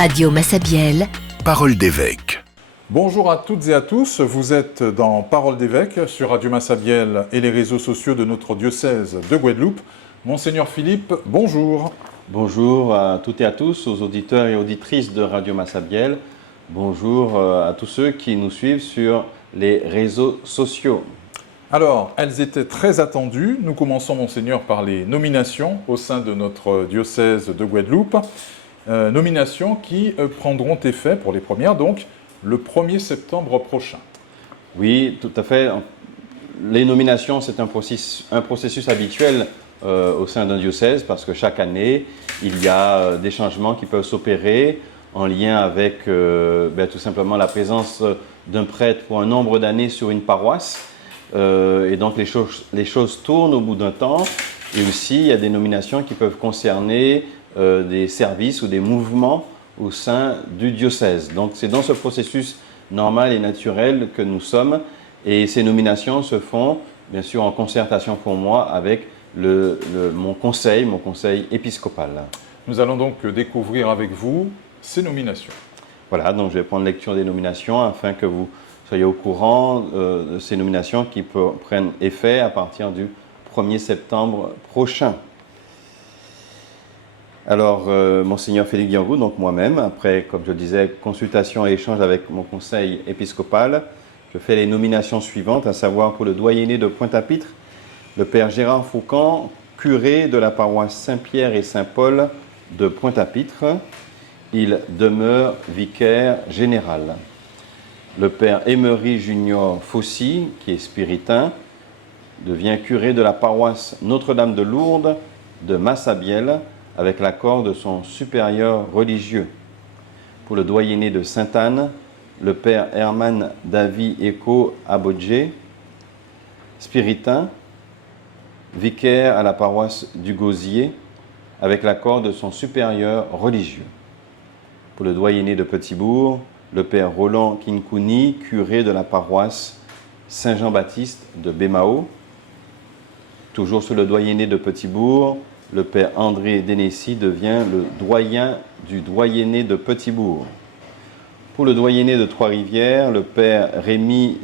Radio Massabielle, Parole d'évêque. Bonjour à toutes et à tous, vous êtes dans Parole d'évêque sur Radio Massabielle et les réseaux sociaux de notre diocèse de Guadeloupe. Monseigneur Philippe, bonjour. Bonjour à toutes et à tous, aux auditeurs et auditrices de Radio Massabielle. Bonjour à tous ceux qui nous suivent sur les réseaux sociaux. Alors, elles étaient très attendues. Nous commençons, Monseigneur, par les nominations au sein de notre diocèse de Guadeloupe. Nominations qui prendront effet, pour les premières donc, le 1er septembre prochain. Oui, tout à fait. Les nominations, c'est un processus habituel au sein d'un diocèse parce que chaque année, il y a des changements qui peuvent s'opérer en lien avec tout simplement la présence d'un prêtre pour un nombre d'années sur une paroisse. Et donc les choses tournent au bout d'un temps. Et aussi, il y a des nominations qui peuvent concerner des services ou des mouvements au sein du diocèse. Donc c'est dans ce processus normal et naturel que nous sommes. Et ces nominations se font, bien sûr, en concertation pour moi avec mon conseil épiscopal. Nous allons donc découvrir avec vous ces nominations. Voilà, donc je vais prendre lecture des nominations afin que vous soyez au courant de ces nominations qui prennent effet à partir du 1er septembre prochain. Alors, Monseigneur Félix Guiangou, donc moi-même, après, comme je le disais, consultation et échange avec mon conseil épiscopal, je fais les nominations suivantes, à savoir pour le doyenné de Pointe-à-Pitre, le Père Gérard Faucamp, curé de la paroisse Saint-Pierre et Saint-Paul de Pointe-à-Pitre. Il demeure vicaire général. Le Père Emery Junior Fossy, qui est spiritain, devient curé de la paroisse Notre-Dame de Lourdes de Massabielle, avec l'accord de son supérieur religieux. Pour le doyenné de Sainte-Anne, le Père Herman David Eko Abodje, spiritain, vicaire à la paroisse du Gosier, avec l'accord de son supérieur religieux. Pour le doyenné de Petit-Bourg, le Père Roland Kinkouni, curé de la paroisse Saint-Jean-Baptiste de Bémao. Toujours sous le doyenné de Petit-Bourg, le Père André Dénessy devient le doyen du doyenné de Petit-Bourg. Pour le doyenné de Trois-Rivières, le Père Rémy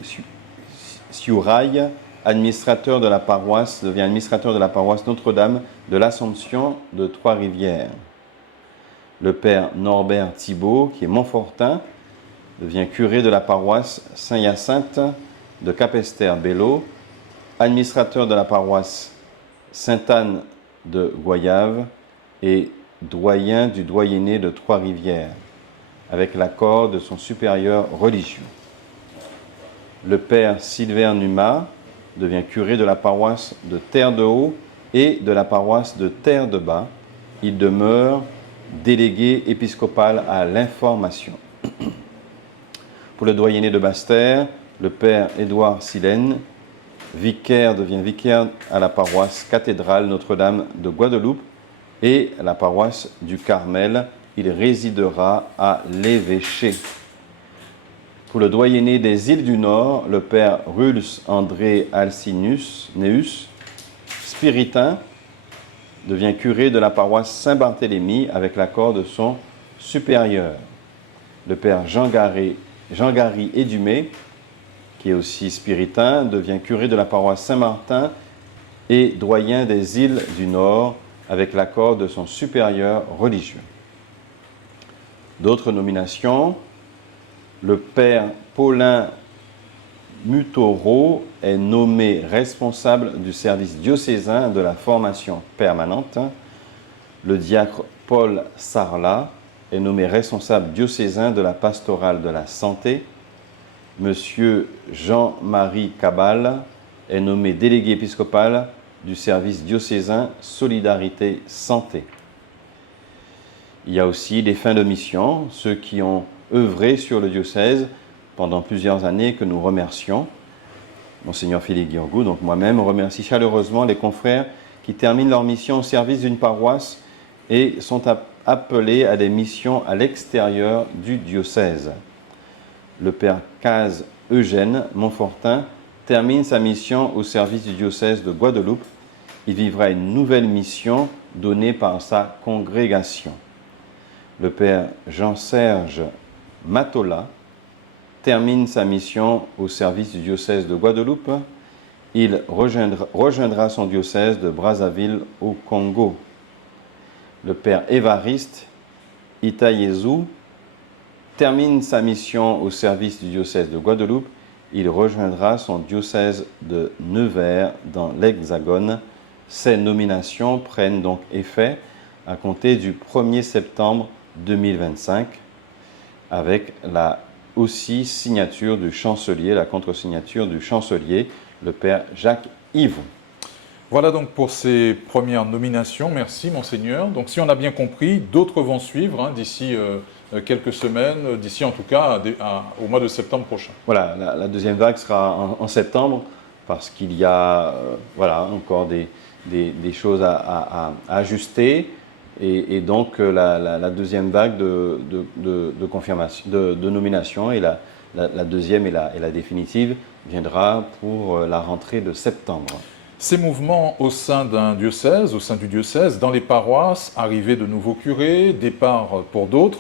Siouraille, administrateur de la paroisse, devient administrateur de la paroisse Notre-Dame de l'Assomption de Trois-Rivières. Le Père Norbert Thibault, qui est Montfortin, devient curé de la paroisse Saint-Hyacinthe de Capesterre-Bello, administrateur de la paroisse Sainte-Anne de Goyave et doyen du doyenné de Trois-Rivières, avec l'accord de son supérieur religieux. Le Père Sylvain Numa devient curé de la paroisse de Terre-de-Haut et de la paroisse de Terre-de-Bas. Il demeure délégué épiscopal à l'information. Pour le doyenné de Basse-Terre, le Père Édouard Silène, devient vicaire à la paroisse cathédrale Notre-Dame de Guadeloupe et à la paroisse du Carmel. Il résidera à l'évêché. Pour le doyenné des îles du Nord, le Père Ruls André Alcinus Neus, spiritain, devient curé de la paroisse Saint-Barthélemy avec l'accord de son supérieur. Le Père Jean-Gary Édumé, qui est aussi spiritain, devient curé de la paroisse Saint-Martin et doyen des îles du Nord avec l'accord de son supérieur religieux. D'autres nominations, le Père Paulin Mutoro est nommé responsable du service diocésain de la formation permanente. Le diacre Paul Sarlat est nommé responsable diocésain de la pastorale de la santé. Monsieur Jean-Marie Cabal est nommé délégué épiscopal du service diocésain Solidarité Santé. Il y a aussi des fins de mission, ceux qui ont œuvré sur le diocèse pendant plusieurs années que nous remercions. Monseigneur Félix Guiangou, donc moi-même, remercie chaleureusement les confrères qui terminent leur mission au service d'une paroisse et sont appelés à des missions à l'extérieur du diocèse. Le Père Caz Eugène Montfortin termine sa mission au service du diocèse de Guadeloupe. Il vivra une nouvelle mission donnée par sa congrégation. le père Jean-Serge Matola, termine sa mission au service du diocèse de Guadeloupe. Il rejoindra son diocèse de Brazzaville au Congo. Le père Évariste Itayezu termine sa mission au service du diocèse de Guadeloupe. Il rejoindra son diocèse de Nevers dans l'Hexagone. Ces nominations prennent donc effet à compter du 1er septembre 2025 avec la aussi signature du chancelier, la contre-signature du chancelier, le père Jacques Yvon. Voilà donc pour ces premières nominations. Merci, Monseigneur. Donc, si on a bien compris, d'autres vont suivre d'ici quelques semaines, d'ici en tout cas au mois de septembre prochain. Voilà, la deuxième vague sera en septembre parce qu'il y a encore des choses à ajuster. Et donc, la deuxième vague de confirmation, de nomination, et la deuxième et la définitive viendra pour la rentrée de septembre. Ces mouvements au sein du diocèse, dans les paroisses, arrivée de nouveaux curés, départ pour d'autres,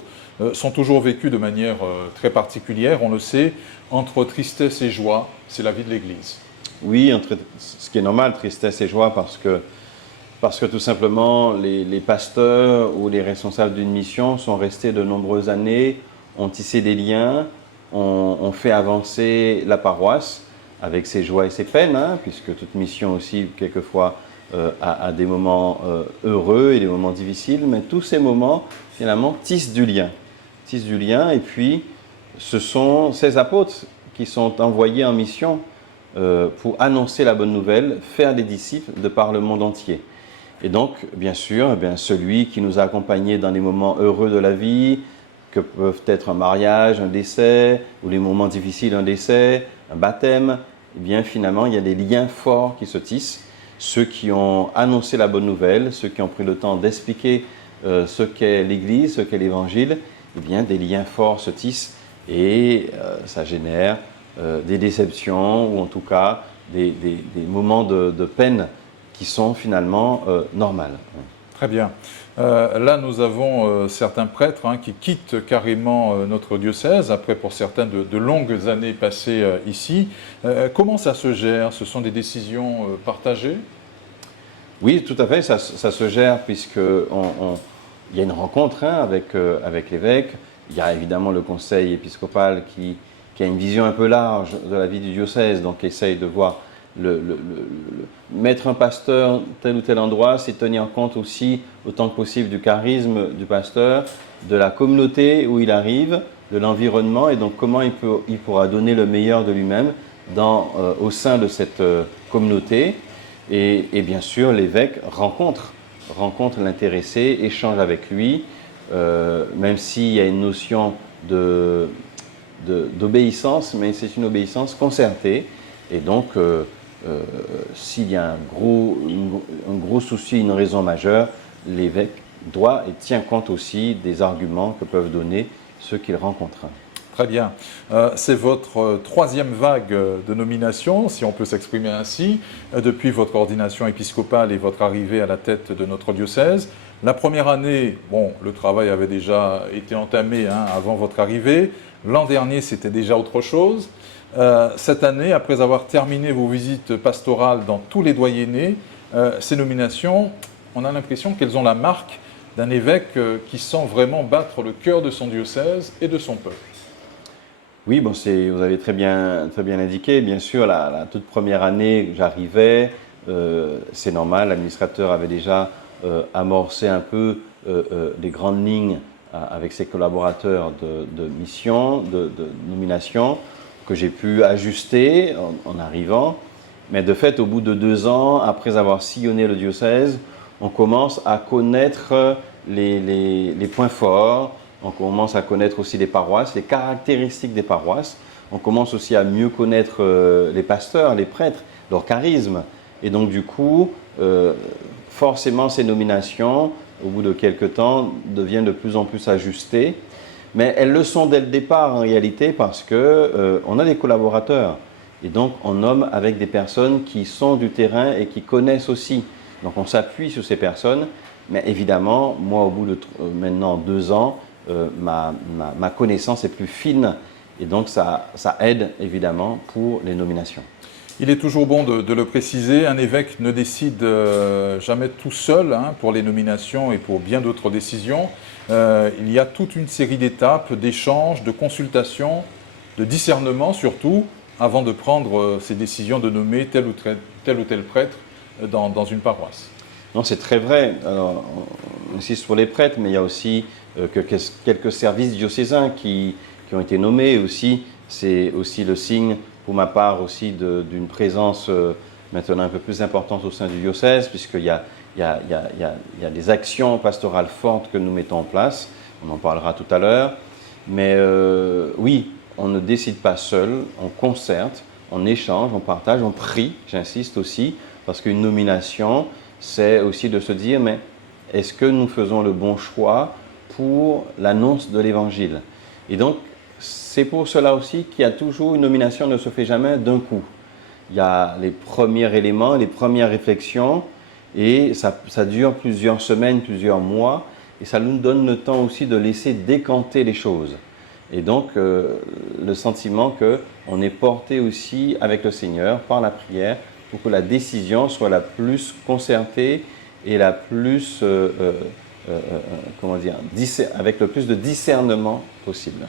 sont toujours vécus de manière très particulière, on le sait, entre tristesse et joie. C'est la vie de l'Église. Oui, ce qui est normal, tristesse et joie, parce que tout simplement, les pasteurs ou les responsables d'une mission sont restés de nombreuses années, ont tissé des liens, ont fait avancer la paroisse avec ses joies et ses peines, puisque toute mission aussi, quelquefois, a des moments heureux et des moments difficiles, mais tous ces moments, finalement, tissent du lien. Et puis, ce sont ces apôtres qui sont envoyés en mission pour annoncer la bonne nouvelle, faire des disciples de par le monde entier. Et donc, bien sûr, celui qui nous a accompagnés dans les moments heureux de la vie, que peuvent être un mariage, un décès, ou les moments difficiles, un décès, un baptême, eh bien finalement, il y a des liens forts qui se tissent. Ceux qui ont annoncé la bonne nouvelle, ceux qui ont pris le temps d'expliquer ce qu'est l'Église, ce qu'est l'Évangile, eh bien des liens forts se tissent et ça génère des déceptions ou en tout cas des moments de peine qui sont finalement normales. Très bien. Là, nous avons certains prêtres qui quittent carrément notre diocèse, après pour certains de longues années passées ici. Comment ça se gère? Ce sont des décisions partagées? Oui, tout à fait, ça se gère puisqu'il y a une rencontre avec l'évêque. Il y a évidemment le conseil épiscopal qui a une vision un peu large de la vie du diocèse, donc essaye de voir mettre un pasteur tel ou tel endroit, c'est tenir compte aussi autant que possible du charisme du pasteur, de la communauté où il arrive, de l'environnement et donc comment il pourra donner le meilleur de lui-même au sein de cette communauté. Et bien sûr, l'évêque rencontre l'intéressé, échange avec lui, même s'il y a une notion d'obéissance, mais c'est une obéissance concertée. Et donc, s'il y a un gros souci, une raison majeure, l'évêque doit et tient compte aussi des arguments que peuvent donner ceux qu'il rencontre. Très bien. C'est votre troisième vague de nomination, si on peut s'exprimer ainsi, depuis votre ordination épiscopale et votre arrivée à la tête de notre diocèse. La première année, le travail avait déjà été entamé avant votre arrivée. L'an dernier, c'était déjà autre chose. Cette année, après avoir terminé vos visites pastorales dans tous les doyennés, ces nominations, on a l'impression qu'elles ont la marque d'un évêque qui sent vraiment battre le cœur de son diocèse et de son peuple. Oui, vous avez très bien indiqué. Bien sûr, la toute première année, j'arrivais, c'est normal, l'administrateur avait déjà amorcé un peu les grandes lignes avec ses collaborateurs de mission, de nomination, que j'ai pu ajuster en arrivant. Mais de fait, au bout de 2 ans, après avoir sillonné le diocèse, on commence à connaître les points forts, on commence à connaître aussi les paroisses, les caractéristiques des paroisses. On commence aussi à mieux connaître les pasteurs, les prêtres, leur charisme. Et donc du coup, forcément, ces nominations, au bout de quelques temps, deviennent de plus en plus ajustées. Mais elles le sont dès le départ en réalité parce qu'on a des collaborateurs. Et donc on nomme avec des personnes qui sont du terrain et qui connaissent aussi. Donc on s'appuie sur ces personnes Mais évidemment, moi, au bout de maintenant 2 ans, ma connaissance est plus fine et donc ça aide évidemment pour les nominations. Il est toujours bon de le préciser, un évêque ne décide jamais tout seul pour les nominations et pour bien d'autres décisions. Il y a toute une série d'étapes, d'échanges, de consultations, de discernement surtout, avant de prendre ces décisions de nommer tel ou tel prêtre dans une paroisse. Non, c'est très vrai. Alors, on insiste sur les prêtres, mais il y a aussi quelques services diocésains qui ont été nommés aussi. C'est aussi le signe, pour ma part, aussi d'une présence maintenant un peu plus importante au sein du diocèse, puisqu'il y a des actions pastorales fortes que nous mettons en place. On en parlera tout à l'heure. Mais oui, on ne décide pas seul, on concerte, on échange, on partage, on prie, j'insiste aussi, parce qu'une nomination, c'est aussi de se dire, mais est-ce que nous faisons le bon choix pour l'annonce de l'Évangile? Et donc, c'est pour cela aussi qu'il y a toujours une nomination ne se fait jamais d'un coup. Il y a les premiers éléments, les premières réflexions, et ça dure plusieurs semaines, plusieurs mois, et ça nous donne le temps aussi de laisser décanter les choses. Et donc, le sentiment qu'on est porté aussi avec le Seigneur par la prière pour que la décision soit la plus concertée et la plus, avec le plus de discernement possible.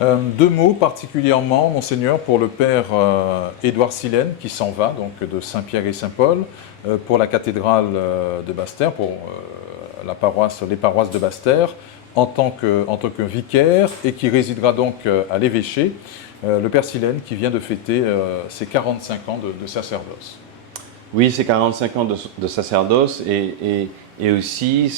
2 mots particulièrement, Monseigneur, pour le Père Édouard Silène, qui s'en va, donc de Saint-Pierre et Saint-Paul, pour la cathédrale de Basse-Terre, pour les paroisses de Basse-Terre, en tant que vicaire, et qui résidera donc à l'évêché, le Père Silène, qui vient de fêter ses 45 ans de sacerdoce. Oui, c'est 45 ans de sacerdoce et aussi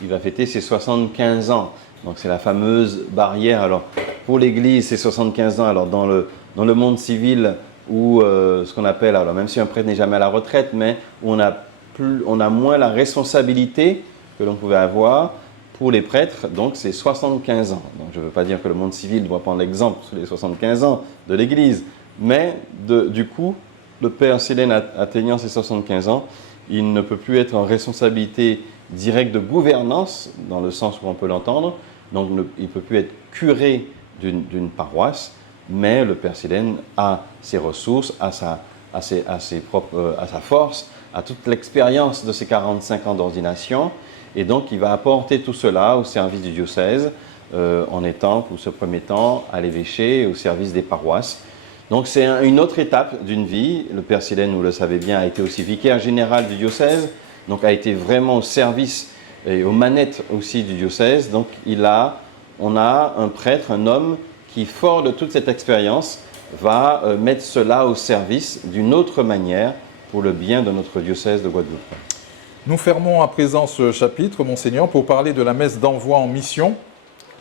il va fêter ses 75 ans. Donc c'est la fameuse barrière. Alors pour l'Église, c'est 75 ans. Alors dans le monde civil, où ce qu'on appelle, alors même si un prêtre n'est jamais à la retraite, mais où on a moins la responsabilité que l'on pouvait avoir pour les prêtres, donc c'est 75 ans. Donc je ne veux pas dire que le monde civil doit prendre l'exemple sur les 75 ans de l'Église, mais du coup, le Père Silène atteignant ses 75 ans, il ne peut plus être en responsabilité directe de gouvernance, dans le sens où on peut l'entendre, donc il ne peut plus être curé d'une paroisse, mais le Père Silène a ses ressources, a sa force, a toute l'expérience de ses 45 ans d'ordination, et donc il va apporter tout cela au service du diocèse, en étant, pour ce premier temps, à l'évêché et au service des paroisses. Donc c'est une autre étape d'une vie. Le Père Silène, vous le savez bien, a été aussi vicaire général du diocèse, donc a été vraiment au service et aux manettes aussi du diocèse. Donc on a un prêtre, un homme qui, fort de toute cette expérience, va mettre cela au service d'une autre manière pour le bien de notre diocèse de Guadeloupe. Nous fermons à présent ce chapitre, Monseigneur, pour parler de la messe d'envoi en mission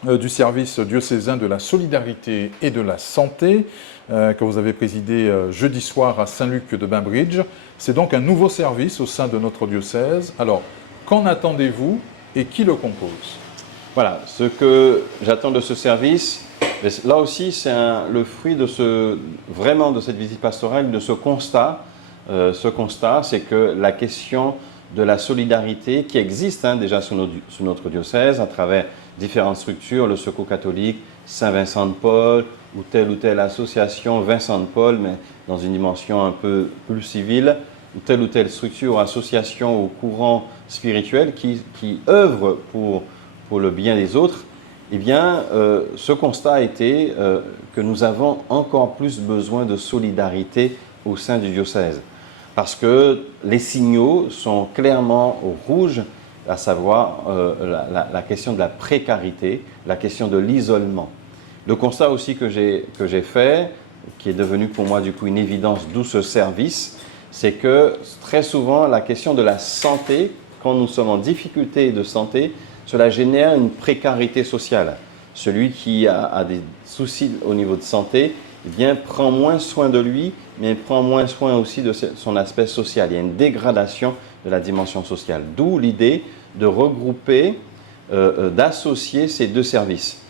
du service diocésain de la solidarité et de la santé, que vous avez présidé jeudi soir à Saint-Luc de Bainbridge. C'est donc un nouveau service au sein de notre diocèse. Alors, qu'en attendez-vous et qui le compose? Voilà, ce que j'attends de ce service, là aussi c'est le fruit de cette visite pastorale, de ce constat. Ce constat, c'est que la question de la solidarité qui existe déjà sous notre diocèse à travers différentes structures, le Secours catholique, Saint-Vincent de Paul ou telle association Vincent de Paul, mais dans une dimension un peu plus civile, ou telle structure ou association ou courant spirituel qui œuvre pour le bien des autres, eh bien, ce constat a été que nous avons encore plus besoin de solidarité au sein du diocèse. Parce que les signaux sont clairement au rouge, à savoir la question de la précarité, la question de l'isolement. Le constat aussi que j'ai fait, qui est devenu pour moi du coup une évidence, d'où ce service, c'est que très souvent la question de la santé, quand nous sommes en difficulté de santé, cela génère une précarité sociale. Celui qui a des soucis au niveau de santé, eh bien, prend moins soin de lui, mais prend moins soin aussi de son aspect social. Il y a une dégradation de la dimension sociale. D'où l'idée de regrouper, d'associer ces deux services.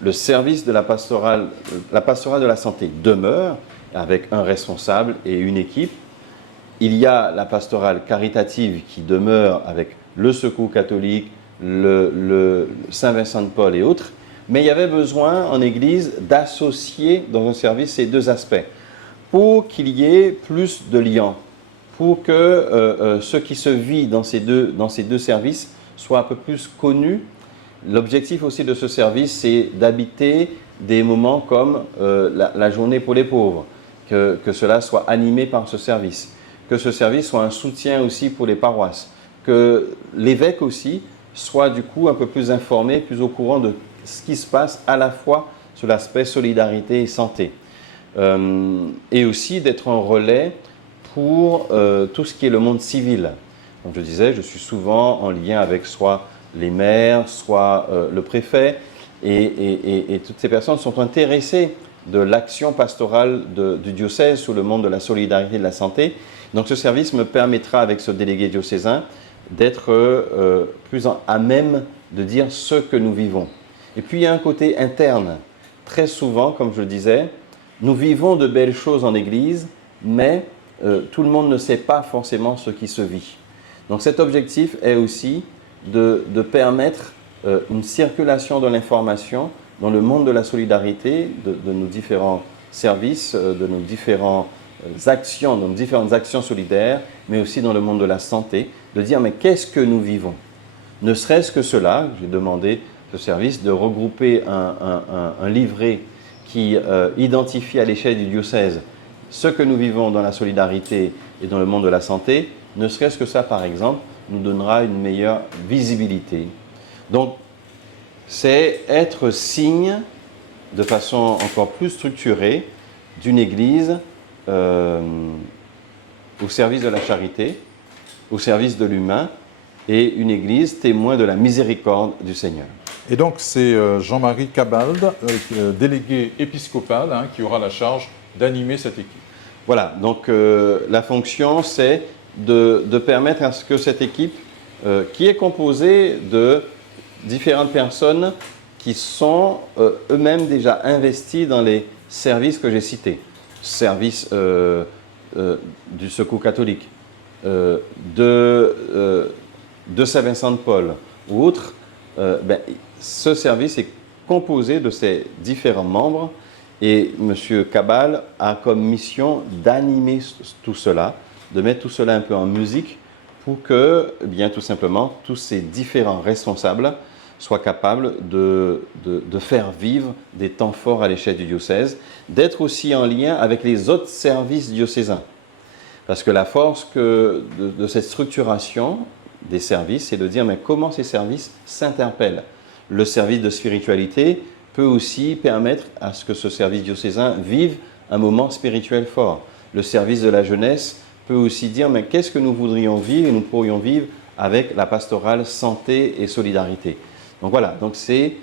Le service de la pastorale de la santé demeure avec un responsable et une équipe. Il y a la pastorale caritative qui demeure avec le Secours catholique, le Saint-Vincent de Paul et autres. Mais il y avait besoin en Église d'associer dans un service ces deux aspects pour qu'il y ait plus de liens, pour que ce qui se vit dans ces deux services soit un peu plus connu. L'objectif aussi de ce service, c'est d'habiter des moments comme la journée pour les pauvres, que cela soit animé par ce service, que ce service soit un soutien aussi pour les paroisses, que l'évêque aussi soit du coup un peu plus informé, plus au courant de ce qui se passe à la fois sur l'aspect solidarité et santé. Et aussi d'être un relais pour tout ce qui est le monde civil. Comme je disais, je suis souvent en lien avec soit les maires, soit le préfet, et toutes ces personnes sont intéressées de l'action pastorale du diocèse sur le monde de la solidarité et de la santé. Donc ce service me permettra, avec ce délégué diocésain, d'être plus à même de dire ce que nous vivons. Et puis il y a un côté interne. Très souvent, comme je le disais, nous vivons de belles choses en Église, mais tout le monde ne sait pas forcément ce qui se vit. Donc cet objectif est aussi de permettre une circulation de l'information dans le monde de la solidarité, de nos différents services, de nos différentes actions solidaires, mais aussi dans le monde de la santé, de dire mais qu'est-ce que nous vivons? Ne serait-ce que cela, j'ai demandé ce service de regrouper un livret qui identifie à l'échelle du diocèse ce que nous vivons dans la solidarité et dans le monde de la santé. Ne serait-ce que ça, par exemple, nous donnera une meilleure visibilité. Donc, c'est être signe de façon encore plus structurée d'une Église au service de la charité, au service de l'humain, et une Église témoin de la miséricorde du Seigneur. Et donc c'est Jean-Marie Cabald, délégué épiscopal, qui aura la charge d'animer cette équipe. Voilà, donc la fonction c'est de permettre à ce que cette équipe, qui est composée de différentes personnes qui sont eux-mêmes déjà investis dans les services que j'ai cités. Service du Secours catholique, de Saint-Vincent de Paul ou autres, ce service est composé de ces différents membres et M. Cabal a comme mission d'animer tout cela, de mettre tout cela un peu en musique pour que, tout simplement, tous ces différents responsables soient capables de faire vivre des temps forts à l'échelle du diocèse, d'être aussi en lien avec les autres services diocésains. Parce que la force de cette structuration des services, c'est de dire mais comment ces services s'interpellent. Le service de spiritualité peut aussi permettre à ce que ce service diocésain vive un moment spirituel fort. Le service de la jeunesse peut aussi dire mais qu'est-ce que nous voudrions vivre et nous pourrions vivre avec la pastorale santé et solidarité. Donc voilà, donc c'est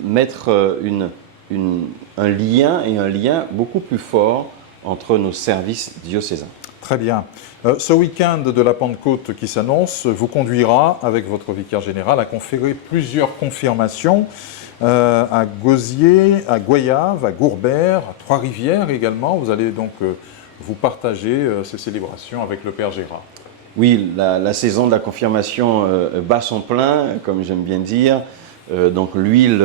mettre un lien beaucoup plus fort entre nos services diocésains. Très bien. Ce week-end de la Pentecôte qui s'annonce vous conduira, avec votre vicaire général, à conférer plusieurs confirmations à Gosier, à Goyave, à Gourbert, à Trois-Rivières également. Vous allez donc vous partager ces célébrations avec le Père Gérard. Oui, la saison de la confirmation bat son plein, comme j'aime bien dire. Donc l'huile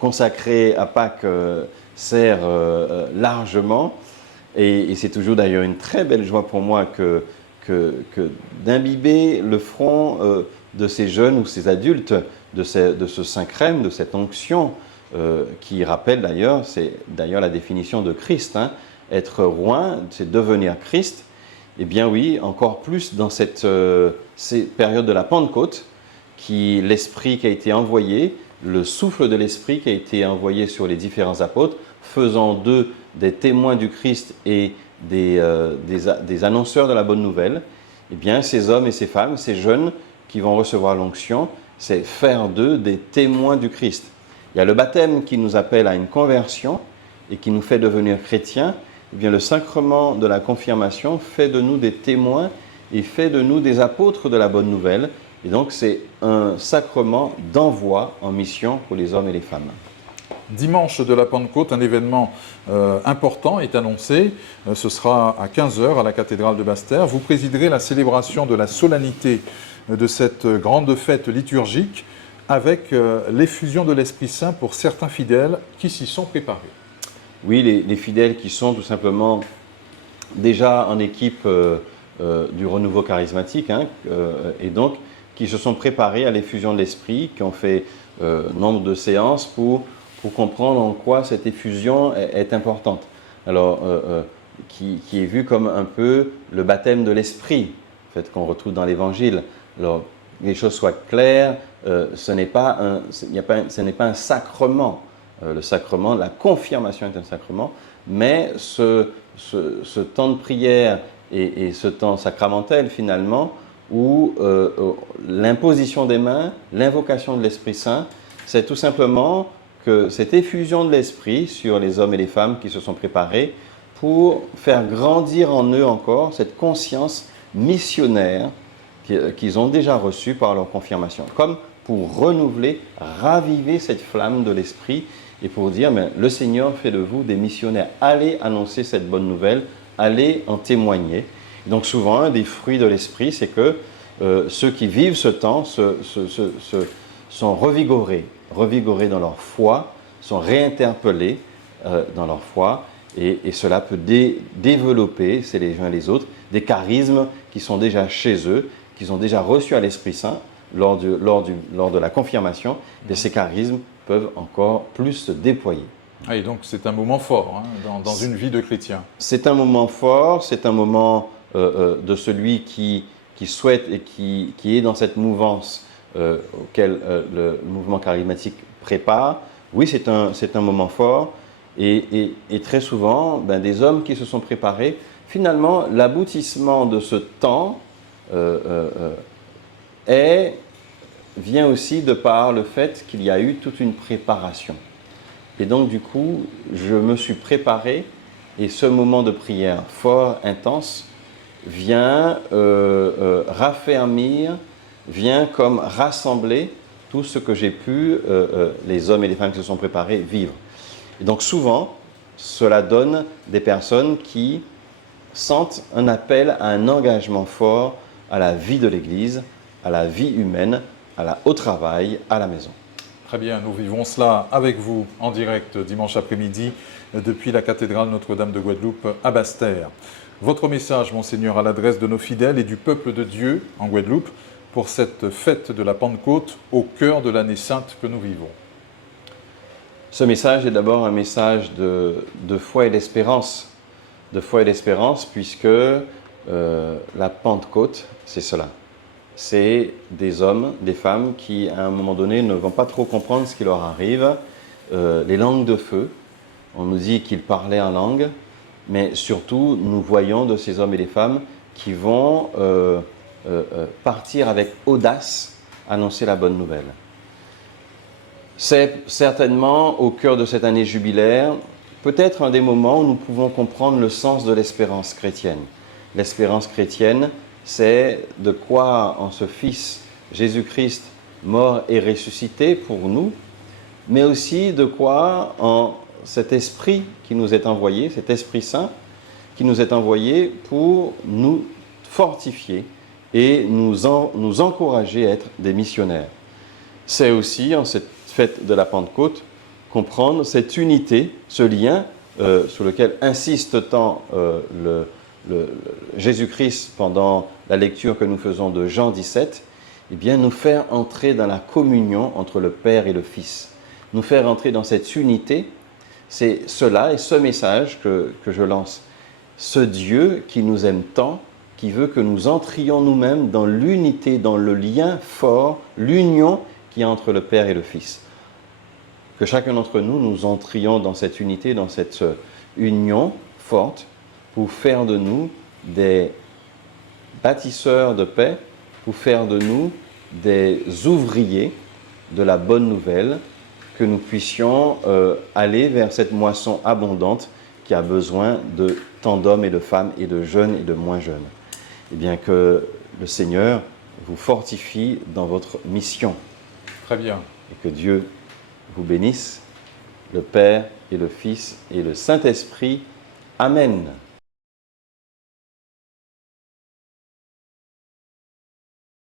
consacrée à Pâques sert largement. Et c'est toujours d'ailleurs une très belle joie pour moi que d'imbiber le front de ces jeunes ou ces adultes de ce Saint-Crème, de cette onction qui rappelle d'ailleurs, c'est d'ailleurs la définition de Christ. Être roi, c'est devenir Christ. Eh bien oui, encore plus dans cette période de la Pentecôte, l'Esprit qui a été envoyé, le souffle de l'Esprit qui a été envoyé sur les différents apôtres, faisant d'eux des témoins du Christ et des annonceurs de la bonne nouvelle. Eh bien, ces hommes et ces femmes, ces jeunes qui vont recevoir l'onction, c'est faire d'eux des témoins du Christ. Il y a le baptême qui nous appelle à une conversion et qui nous fait devenir chrétiens. Eh bien, le sacrement de la confirmation fait de nous des témoins et fait de nous des apôtres de la bonne nouvelle. Et donc, c'est un sacrement d'envoi en mission pour les hommes et les femmes. Dimanche de la Pentecôte, un événement important est annoncé. Ce sera à 15 h à la cathédrale de Basse-Terre. Vous présiderez la célébration de la solennité de cette grande fête liturgique avec l'effusion de l'Esprit Saint pour certains fidèles qui s'y sont préparés. Oui, les fidèles qui sont tout simplement déjà en équipe du renouveau charismatique, et donc qui se sont préparés à l'effusion de l'Esprit, qui ont fait nombre de séances pour comprendre en quoi cette effusion est importante. Alors, qui est vue comme un peu le baptême de l'Esprit, en fait, qu'on retrouve dans l'Évangile. Alors, que les choses soient claires, ce n'est pas un sacrement. Le sacrement, la confirmation est un sacrement, mais ce temps de prière et ce temps sacramentel finalement, où l'imposition des mains, l'invocation de l'Esprit Saint, c'est tout simplement que cette effusion de l'Esprit sur les hommes et les femmes qui se sont préparés pour faire grandir en eux encore cette conscience missionnaire qu'ils ont déjà reçue par leur confirmation, comme pour renouveler, raviver cette flamme de l'Esprit et pour dire, mais le Seigneur fait de vous des missionnaires. Allez annoncer cette bonne nouvelle, allez en témoigner. Et donc souvent, un des fruits de l'Esprit, c'est que ceux qui vivent ce temps sont revigorés dans leur foi, sont réinterpellés dans leur foi, et cela peut développer, c'est les uns et les autres, des charismes qui sont déjà chez eux, qu'ils ont déjà reçus à l'Esprit Saint lors de la confirmation, et ces charismes peuvent encore plus se déployer. Ah, et donc c'est un moment fort dans une vie de chrétien. C'est un moment fort, c'est un moment de celui qui souhaite et qui est dans cette mouvance auquel le mouvement charismatique prépare. Oui, c'est un moment fort, et très souvent, des hommes qui se sont préparés, finalement, l'aboutissement de ce temps vient aussi de par le fait qu'il y a eu toute une préparation. Et donc, du coup, je me suis préparé, et ce moment de prière fort, intense, vient raffermir, vient comme rassembler tout ce que j'ai pu, les hommes et les femmes qui se sont préparés, vivre. Et donc, souvent, cela donne des personnes qui sentent un appel à un engagement fort à la vie de l'Église, à la vie humaine, au travail, à la maison. Très bien, nous vivons cela avec vous en direct dimanche après-midi depuis la cathédrale Notre-Dame de Guadeloupe à Basse-Terre. Votre message, Monseigneur, à l'adresse de nos fidèles et du peuple de Dieu en Guadeloupe pour cette fête de la Pentecôte au cœur de l'année sainte que nous vivons. Ce message est d'abord un message de foi et d'espérance. De foi et d'espérance puisque la Pentecôte, c'est cela. C'est des hommes, des femmes qui, à un moment donné, ne vont pas trop comprendre ce qui leur arrive. Les langues de feu, on nous dit qu'ils parlaient en langue, mais surtout, nous voyons de ces hommes et des femmes qui vont partir avec audace annoncer la bonne nouvelle. C'est certainement au cœur de cette année jubilaire, peut-être un des moments où nous pouvons comprendre le sens de l'espérance chrétienne. L'espérance chrétienne, c'est de croire en ce Fils Jésus-Christ mort et ressuscité pour nous, mais aussi de croire en cet Esprit qui nous est envoyé, cet Esprit Saint qui nous est envoyé pour nous fortifier et nous encourager à être des missionnaires. C'est aussi, en cette fête de la Pentecôte, comprendre cette unité, ce lien sur lequel insiste tant Jésus-Christ pendant la lecture que nous faisons de Jean 17, eh bien nous faire entrer dans la communion entre le Père et le Fils. Nous faire entrer dans cette unité, c'est cela et ce message que je lance. Ce Dieu qui nous aime tant, qui veut que nous entrions nous-mêmes dans l'unité, dans le lien fort, l'union qui est entre le Père et le Fils. Que chacun d'entre nous, nous entrions dans cette unité, dans cette union forte, pour faire de nous des bâtisseurs de paix, pour faire de nous des ouvriers de la bonne nouvelle, que nous puissions aller vers cette moisson abondante qui a besoin de tant d'hommes et de femmes et de jeunes et de moins jeunes. Et bien que le Seigneur vous fortifie dans votre mission. Très bien. Et que Dieu vous bénisse le Père et le Fils et le Saint-Esprit. Amen.